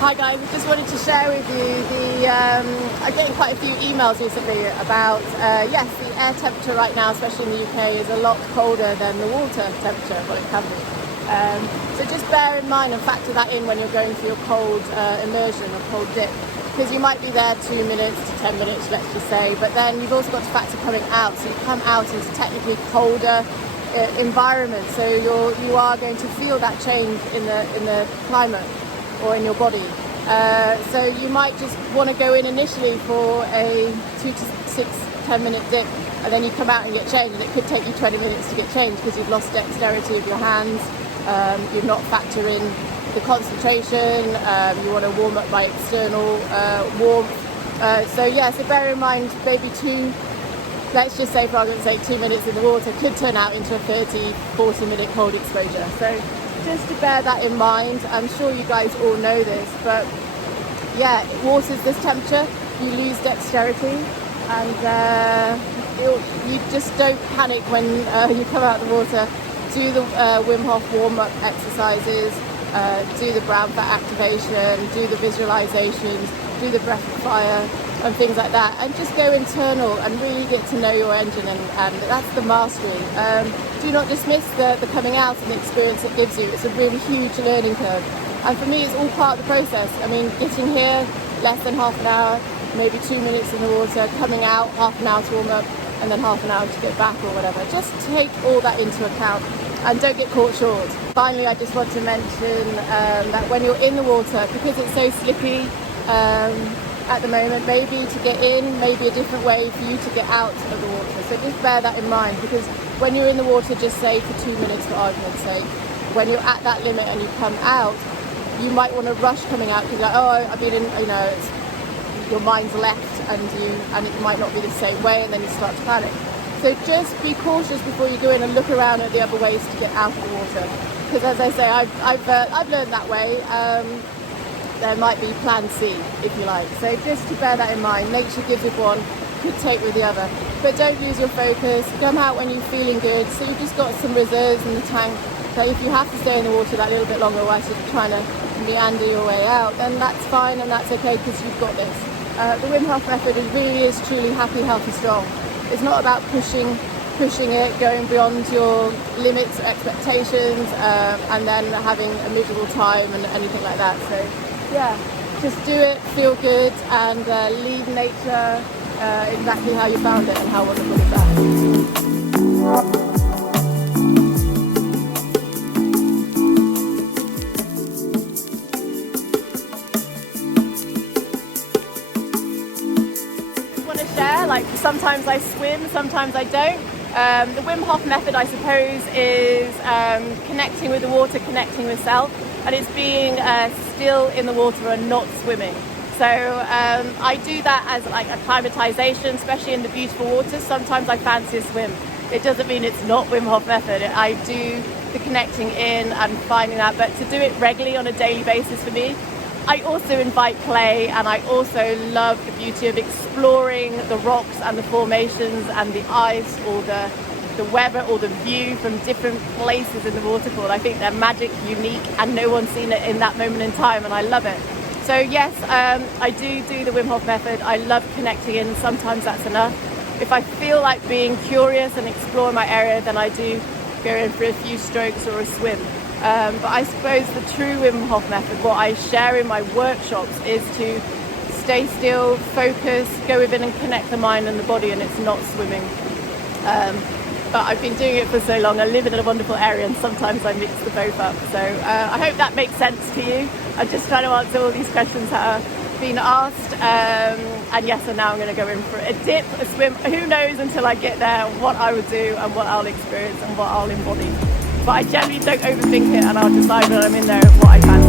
Hi guys, I just wanted to share with you I'm getting quite a few emails recently about, yes, the air temperature right now, especially in the UK, is a lot colder than the water temperature, well it can be. So just bear in mind and factor that in when you're going through your cold immersion or cold dip, because you might be there 2 minutes to 10 minutes, let's just say, but then you've also got to factor coming out. So you come out into technically colder environment, so you are going to feel that change in the climate or in your body. So you might just want to go in initially for a 2 to 6, 10 minute dip, and then you come out and get changed, and it could take you 20 minutes to get changed because you've lost dexterity of your hands, you've not factored in the concentration, you want to warm up by external warmth. So yeah, so bear in mind maybe let's just say for argument's sake 2 minutes in the water could turn out into a 30-40 minute cold exposure. So just to bear that in mind. I'm sure you guys all know this, but yeah, water's this temperature, you lose dexterity, and you just don't panic when you come out of the water. Do the Wim Hof warm-up exercises, do the brown fat activation, do the visualizations, do the breath of fire and things like that, and just go internal and really get to know your engine, and that's the mastery. Do not dismiss the coming out and the experience it gives you. It's a really huge learning curve, and for me it's all part of the process. I mean, getting here, less than half an hour, maybe 2 minutes in the water, coming out, half an hour to warm up, and then half an hour to get back or whatever. Just take all that into account and don't get caught short. Finally, I just want to mention that when you're in the water, because it's so slippy at the moment, maybe to get in, maybe a different way for you to get out of the water. So just bear that in mind, because when you're in the water, just say for 2 minutes for argument's sake, when you're at that limit and you come out, you might want to rush coming out because you're like, oh, I've been in, your mind's left and it might not be the same way, and then you start to panic. So just be cautious before you go in and look around at the other ways to get out of the water. Because as I say, I've learned that way. There might be plan C, if you like. So just to bear that in mind, nature gives with one, could take with the other. But don't lose your focus, come out when you're feeling good. So you've just got some reserves in the tank. So if you have to stay in the water that little bit longer whilst you're trying to meander your way out, then that's fine and that's okay, because you've got this. The Wim Hof method really is truly happy, healthy, strong. It's not about pushing it, going beyond your limits or expectations, and then having a miserable time and anything like that. So yeah, just do it, feel good, and leave nature exactly how you found it, and how wonderful is that? Like sometimes I swim, sometimes I don't. The Wim Hof method, I suppose, is connecting with the water, connecting with self, and it's being still in the water and not swimming. So I do that as like acclimatisation, especially in the beautiful waters. Sometimes I fancy a swim. It doesn't mean it's not Wim Hof method. I do the connecting in and finding that, but to do it regularly on a daily basis for me, I also invite play, and I also love the beauty of exploring the rocks and the formations and the ice or the weather or the view from different places in the waterfall. I think they're magic, unique, and no one's seen it in that moment in time, and I love it. So yes, I do the Wim Hof method. I love connecting in. Sometimes that's enough. If I feel like being curious and exploring my area, then I do go in for a few strokes or a swim. But I suppose the true Wim Hof method, what I share in my workshops, is to stay still, focus, go within and connect the mind and the body, and it's not swimming. But I've been doing it for so long. I live in a wonderful area, and sometimes I mix the both up. So I hope that makes sense to you. I'm just trying to answer all these questions that have been asked. And yes, and now I'm going to go in for a dip, a swim. Who knows until I get there what I would do and what I'll experience and what I'll embody. But I generally don't overthink it, and I'll decide when I'm in there what I fancy.